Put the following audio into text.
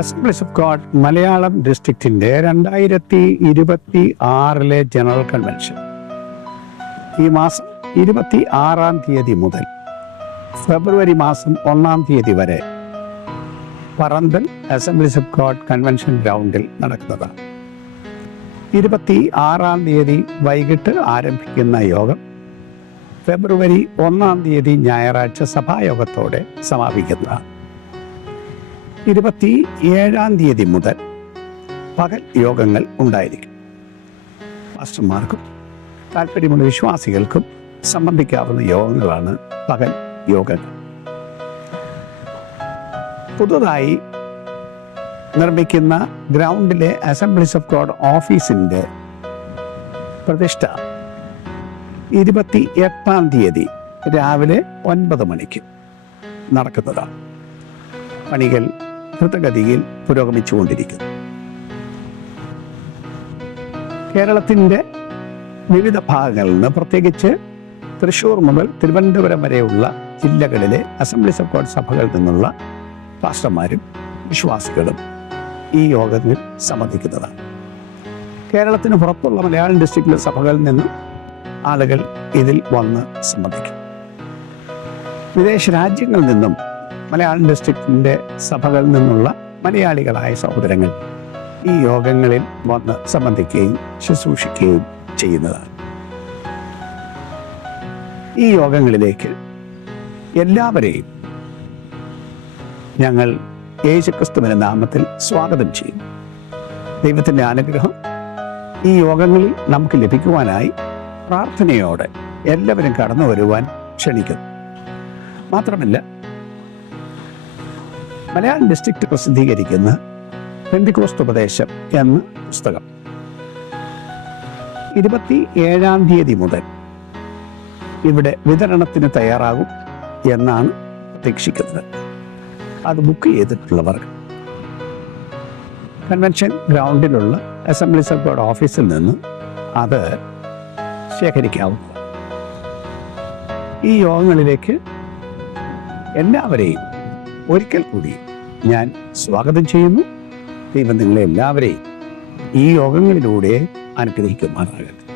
Assemblies of God Malayalam ഡിസ്ട്രിക്റ്റിൻ്റെ 2026 general convention ഈ മാസം 26 മുതൽ ഫെബ്രുവരി മാസം 1 വരെ Parantal assemblies of God convention ഗ്രൗണ്ടിൽ നടക്കുന്നതാണ്. 26 വൈകിട്ട് ആരംഭിക്കുന്ന യോഗം ഫെബ്രുവരി 1 ഞായറാഴ്ച സഭായോഗത്തോടെ സമാപിക്കുന്നതാണ്. 27 മുതൽ പകൽ യോഗങ്ങൾ ഉണ്ടായിരിക്കും. പാസ്റ്റർമാർക്കും താല്പര്യമുള്ള വിശ്വാസികൾക്കും സംബന്ധിക്കാവുന്ന യോഗങ്ങളാണ് പകൽ യോഗങ്ങൾ. പുതുതായി നിർമ്മിക്കുന്ന ഗ്രൗണ്ടിലെ അസംബ്ലീസ് ഓഫ് ഗോഡ് ഓഫീസിൻ്റെ പ്രതിഷ്ഠ 28 രാവിലെ 9 മണിക്ക് നടക്കുന്നതാണ്. പണികൾ ദ്രുതഗതിയിൽ പുരോഗമിച്ചുകൊണ്ടിരിക്കുന്നു. കേരളത്തിൻ്റെ വിവിധ ഭാഗങ്ങളിൽ നിന്ന്, പ്രത്യേകിച്ച് തൃശ്ശൂർ മുതൽ തിരുവനന്തപുരം വരെയുള്ള ജില്ലകളിലെ അസംബ്ലീസ് ഓഫ് ഗോഡ് സഭകളിൽ നിന്നുള്ള പാസ്റ്റർമാരും വിശ്വാസികളും ഈ യോഗത്തിൽ സംബന്ധിക്കുന്നതാണ്. കേരളത്തിന് പുറത്തുള്ള മലയാളം ഡിസ്ട്രിക്റ്റിലെ സഭകളിൽ നിന്നും ആളുകൾ ഇതിൽ വന്ന് സംബന്ധിക്കും. വിദേശ രാജ്യങ്ങളിൽ നിന്നും മലയാളം ഡിസ്ട്രിക്റ്റിൻ്റെ സഭകളിൽ നിന്നുള്ള മലയാളികളായ സഹോദരങ്ങൾ ഈ യോഗങ്ങളിൽ വന്ന് സംബന്ധിക്കുകയും ശുശ്രൂഷിക്കുകയും ചെയ്യുന്നതാണ്. ഈ യോഗങ്ങളിലേക്ക് എല്ലാവരെയും ഞങ്ങൾ യേശുക്രിസ്തുവിന്റെ നാമത്തിൽ സ്വാഗതം ചെയ്യും. ദൈവത്തിൻ്റെ അനുഗ്രഹം ഈ യോഗങ്ങളിൽ നമുക്ക് ലഭിക്കുവാനായി പ്രാർത്ഥനയോടെ എല്ലാവരും കടന്നു വരുവാൻ ക്ഷണിക്കുന്നു. മാത്രമല്ല, മലയാളം ഡിസ്ട്രിക്റ്റ് പ്രസിദ്ധീകരിക്കുന്ന പെന്തിക്കോസ്ത് ഉപദേശം എന്ന പുസ്തകം 27 മുതൽ ഇവിടെ വിതരണത്തിന് തയ്യാറാകും എന്നാണ് പ്രതീക്ഷിക്കുന്നത്. അത് ബുക്ക് ചെയ്തിട്ടുള്ളവർ കൺവെൻഷൻ ഗ്രൗണ്ടിലുള്ള അസംബ്ലീസ് ഓഫ് ഗോഡ് ഓഫീസിൽ നിന്ന് അത് ശേഖരിക്കാവുന്നു. ഈ യോഗങ്ങളിലേക്ക് എല്ലാവരെയും ഒരിക്കൽ കൂടി ഞാൻ സ്വാഗതം ചെയ്യുന്നു. ദൈവം നിങ്ങളെ എല്ലാവരെയും ഈ യോഗങ്ങളിലൂടെ അനുഗ്രഹിക്കുമാറാകട്ടെ.